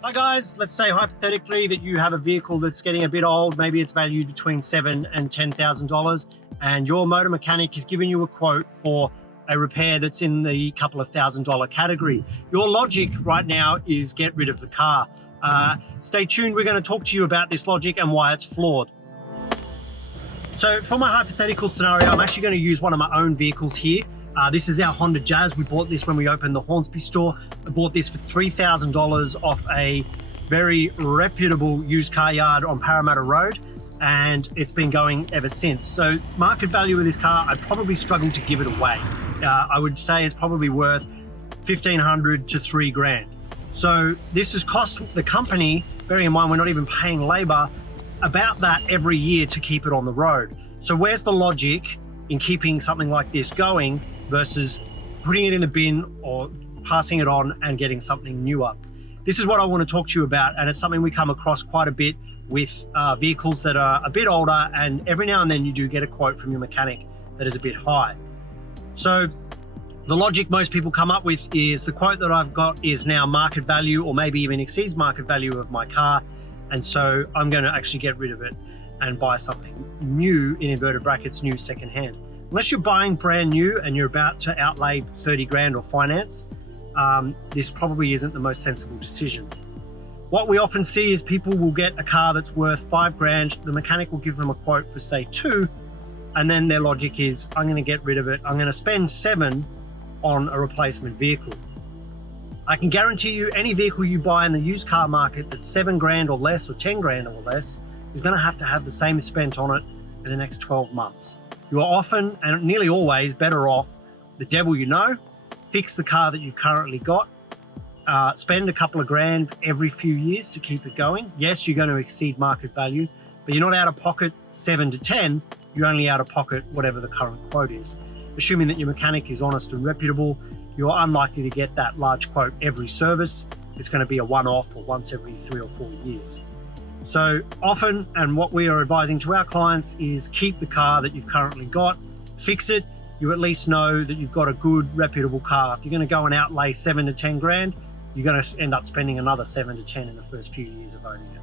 Hi guys, let's say hypothetically that you have a vehicle that's getting a bit old, maybe it's valued between $7,000 and $10,000, and your motor mechanic is giving you a quote for a repair that's in the couple of $1,000 category. Your logic right now is get rid of the car. Stay tuned, we're going to talk to you about this logic and why it's flawed. So for my hypothetical scenario, I'm actually going to use one of my own vehicles here. This is our Honda Jazz. We bought this when we opened the Hornsby store. I bought this for $3,000 off a very reputable used car yard on Parramatta Road, and it's been going ever since. So market value of this car, I'd probably struggle to give it away. I would say it's probably worth $1,500 to $3,000. So this has cost the company, bearing in mind we're not even paying labor, about that every year to keep it on the road. So where's the logic in keeping something like this going versus putting it in the bin or passing it on and getting something newer? This is what I want to talk to you about, and it's something we come across quite a bit with vehicles that are a bit older, and every now and then you do get a quote from your mechanic that is a bit high. So the logic most people come up with is the quote that I've got is now market value, or maybe even exceeds market value of my car, and so I'm going to actually get rid of it and buy something new, in inverted brackets, new secondhand. Unless you're buying brand new and you're about to outlay 30 grand or finance, this probably isn't the most sensible decision. What we often see is people will get a car that's worth 5 grand, the mechanic will give them a quote for say 2, and then their logic is, I'm going to get rid of it, I'm going to spend 7 on a replacement vehicle. I can guarantee you any vehicle you buy in the used car market that's 7 grand or less, or 10 grand or less, is going to have the same spent on it in the next 12 months. You are often, and nearly always, better off the devil you know, fix the car that you've currently got, spend a couple of grand every few years to keep it going. Yes, you're going to exceed market value, but you're not out of pocket 7 to 10, you're only out of pocket whatever the current quote is. Assuming that your mechanic is honest and reputable, you're unlikely to get that large quote every service. It's going to be a one-off or once every 3 or 4 years. So often, and what we are advising to our clients is keep the car that you've currently got, fix it. You at least know that you've got a good, reputable car. If you're going to go and outlay 7 to 10 grand, you're going to end up spending another 7 to 10 in the first few years of owning it.